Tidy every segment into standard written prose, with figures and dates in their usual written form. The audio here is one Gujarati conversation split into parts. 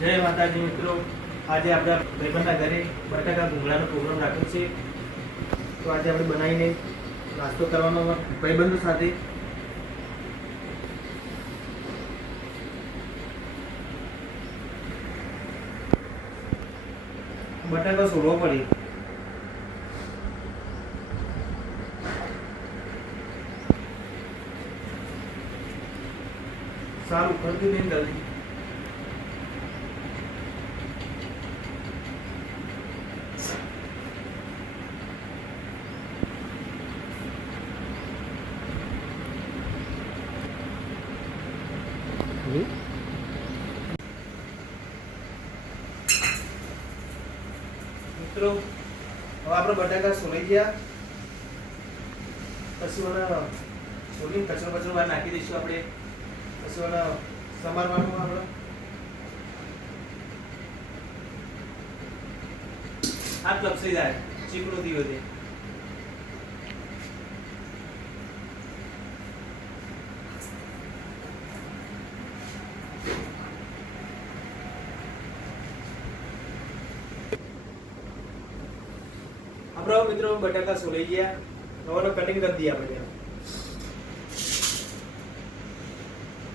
જય માતાજી મિત્રો, આજે આપણા ભાઈબંધના ઘરે બટાકા ભૂંગળાનો પ્રોગ્રામ રાખ્યો છે. તો આજે આપણે બનાવીને નાસ્તો કરવાનો ભાઈબંધો સાથે. બટાકા સોળવો પડે. સારું કરતી બેન જલ્દી. મિત્રો હવે આપણે બટાકા સોલાઈ ગયા પછી ઓલા સોલીને કચરો બહાર નાખી દઈશું આપણે. પછી ઓલા સમારવાનું આપણે હાથ લપસી જાય ચીકણું દીવો છે. આપણા મિત્રો બટાકા સોલાઈ ગયા. હવાનો કટિંગ કરી દઈએ આપણે.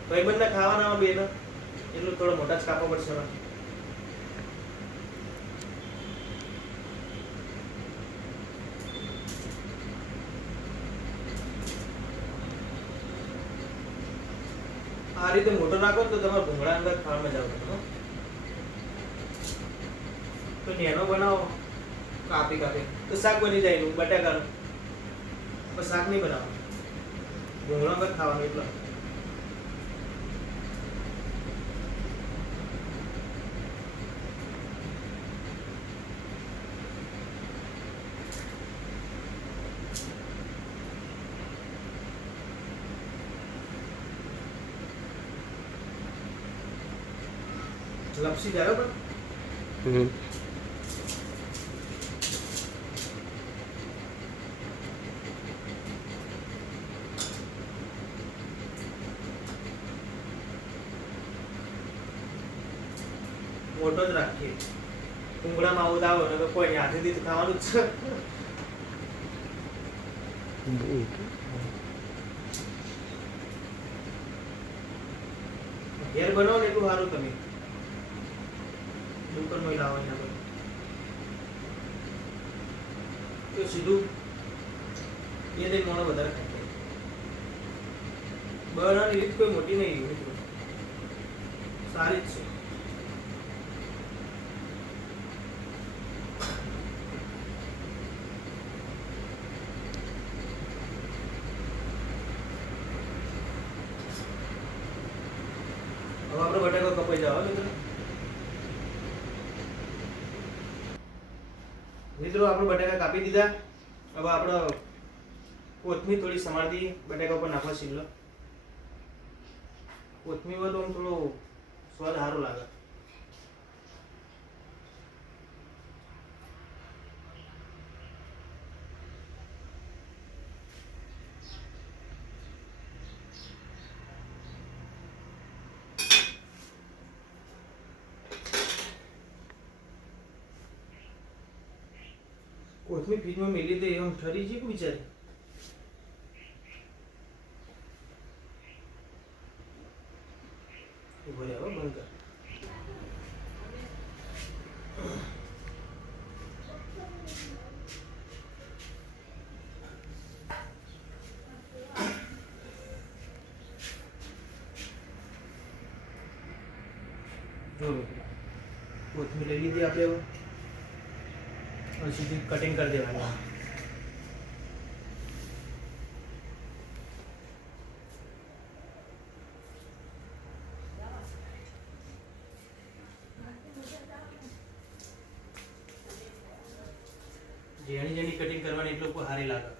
ભાઈબંધના ખાવાના બેન એટલું થોડો મોટા જ કાપવા પડશે. આ રીતે મોટો નાખો તો તમારે ભૂંગળા અંદર ખાવામાં મજા આવશે. તો નેનો બનાવો કાપી તો શાક બની જાય એનું બટાકાનું. પણ શાક નહીં બનાવવાનું, ભૂંગળા પર ખાવાનું. એટલે લપસી જાય પણ મોટો જ રાખીએ. ભૂંગળામાં આવું આવો ને કોઈ હાથેથી તો ખાવાનું જ છે. ઘેર બનાવો ને એટલું સારું. તમે દુકાનમાં લાવો એના પર તો સીધું એ દઈ મોણો વધારે ખાય. બનાવવાની રીત કોઈ મોટી નહીં, સારી જ છે. હવે આપણો બટાકો કપાઈ જાવ મિત્રો. આપણે બટાકા કાપી દીધા. હવે આપણે કોથમીર થોડી સમારી દઈએ. બટાકા ઉપર નાખવા શીલો. કોથમીરમાં તો આમ થોડો સ્વાદ સારો લાગે. કોથમીર ફ્રીજમાં મેલી દે એમ ઠરી છે કે બિચારી. ઉભો રહે, બંધ કર. જો કોથમીર લઈ લીધી આપણે. સીધી કટિંગ કરી દેવાની. જેણી જેણી કટિંગ કરવાની એટલું કોઈ સારી લાગે.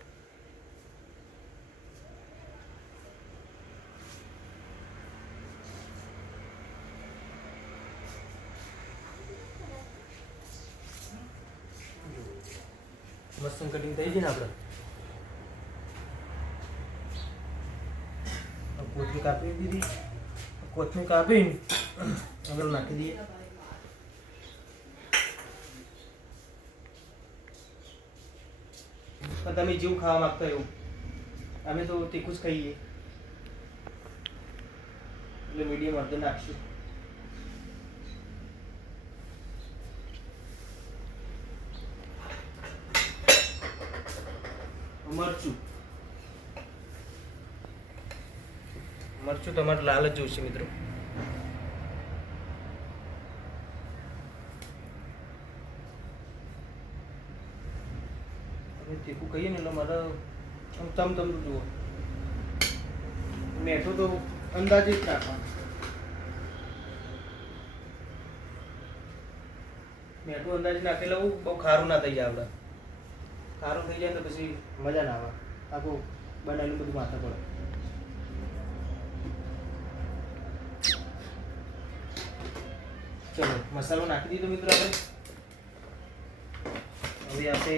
મસ્ત કટિંગ થઈ છે ને આપણે. કોથમીર કાપી દીધી. કોથમીર કાપીને અંદર નાખી દઈએ. પણ તમે જેવું ખાવા માંગતા એવું. અમે તો તીખું જ ખાઈએ એટલે મીડિયમ હળદર નાખશું. મરચું તમારે લાલ જ જોઈશે મિત્રો. તીખું કહીએ ને એટલે મારે તમ જુઓ. મેઠું તો અંદાજે જ નાખવાનું. મેઠું અંદાજે નાખેલું બહુ ખારું ના થઈ જાય. આપણે ખારું થઈ જાય તો પછી મજા ના આવે. આખું બનાવેલું બધું માથે પડે. ચલો મસાલો નાખી દીધો મિત્રો આપણે. હવે આપણે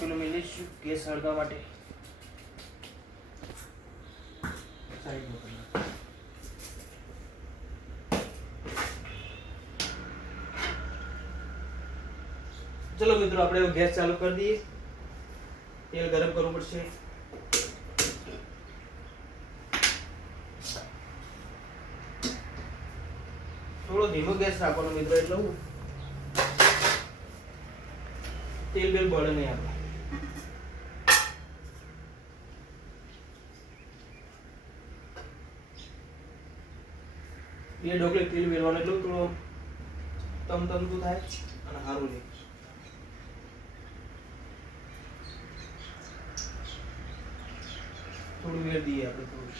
પેલું મેળવીશું ગેસ સળગવા માટે. ચલો મિત્રો આપણે ગેસ ચાલુ કરી દઈએ. તેલ ગરમ કરવું પડશે. થોડો ધીમો ગેસ રાખવાનો મિત્રો, એટલે હું તેલ બેલ બળે નહીં. આપણે બે ડોકલે તેલ વેલવાનું એટલું થોડો તમતું થાય અને સારું નહીં. થોડું વેર દઈએ આપણે. થોડું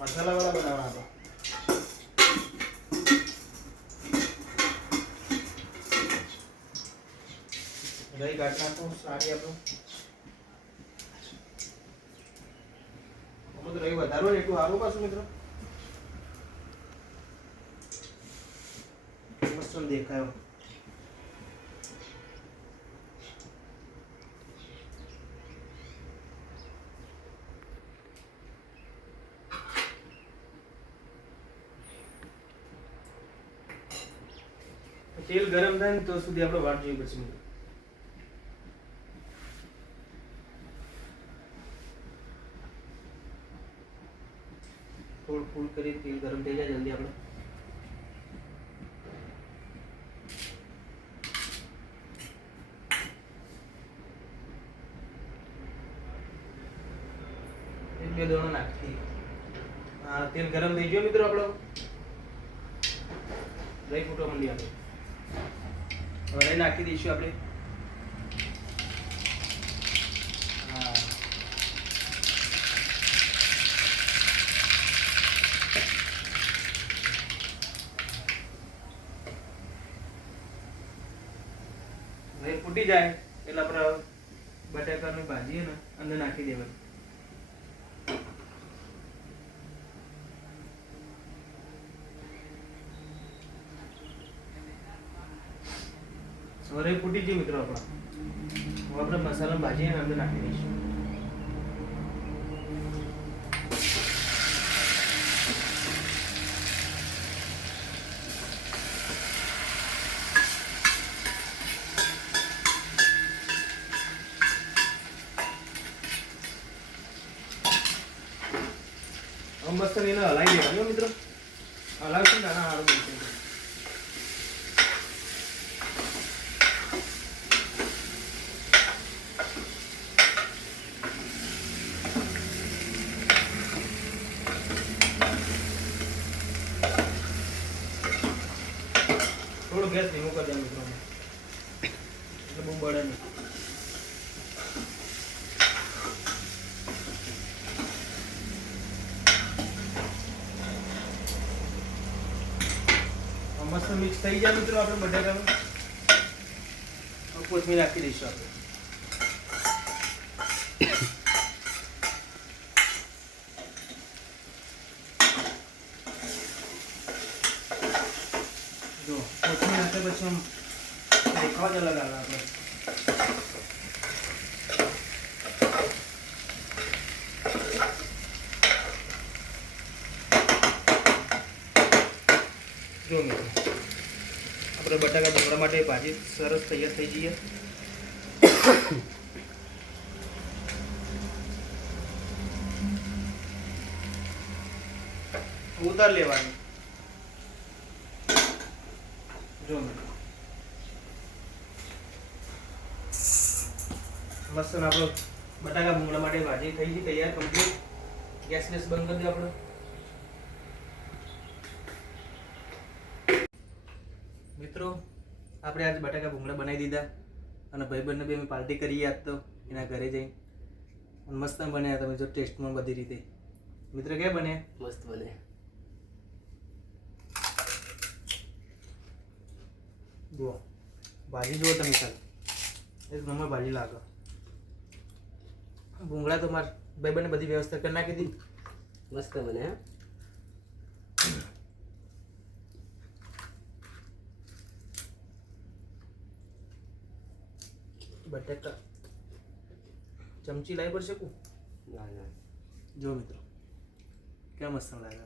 મસાલા વાળા બનાવવાના હતા. દહીં કાઢ નાખું સારી આપણું. રહી વધારો ને એટલું સારું પાછું મિત્રો. મસ્ત દેખાયો. તેલ ગરમ થાય ને તો સુધી આપણે વાટ જોઈ પછી મિત્રો. થોડું ફૂલ કરી તેલ ગરમ થઈ જાય જલ્દી આપણે. એક બે દાણા નાખી. હા તેલ ગરમ થઈ ગયો મિત્રો આપણો. દહીં ફૂટવા માંડી આપણે. હવે દહીં નાખી દઈશું આપણે. ફૂટી જાય એટલે આપણે બટાકાની ભાજી ને અંદર નાખી દેવાની. હવે ફૂટી ગયું મિત્રો આપણા. હવે આપણે મસાલા ભાજી અંદર નાખી દઈશું. મસ્ત એને હલાવી દેવાનું મિત્રો. હલાવશું નાના હારું બનશે. થોડો ગેસ ધીમો કરી દે મિત્રો, એટલે બહુ બળે નહીં. મસ્ત મિક્સ થઈ જાય મિત્રો આપણે બટાકાનું. કોથમીર નાખી દઈશું આપણે. જો કોથમીર નાખ્યા પછી દેખાવ જ અલગ આવે આપણે. જો મિત્રો આપણે બટાકા ભૂંગળા માટે ભાજી સરસ તૈયાર થઈ જઈએ. ઉતાર લેવાની. જો મિત્રો મસ્ત આપણો બટાકા ભૂંગળા માટે ભાજી થઈ ગઈ તૈયાર કમ્પ્લીટ. ગેસ બંધ કરી દે આપણે. મિત્રો આપણે આજ બટાકા ભૂંગળા બનાવી દીધા અને ભાઈબંધને બી અમે પાર્ટી કરીએ આજ તો એના ઘરે જઈને. અને મસ્ત બન્યા તમે જો ટેસ્ટમાં બધી રીતે. મિત્ર કેમ બન્યા? મસ્ત બને. જુઓ ભાજી જુઓ તમે ચાલ એક નંબર ભાજી લાગે. ભૂંગળા તો મારા ભાઈબંધને બધી વ્યવસ્થા કરી નાખી હતી. મસ્ત બને. બટાકા ચમચી લાવી પડશે કુ? ના ના જો મિત્રો કેમ મસ્ત લાગે.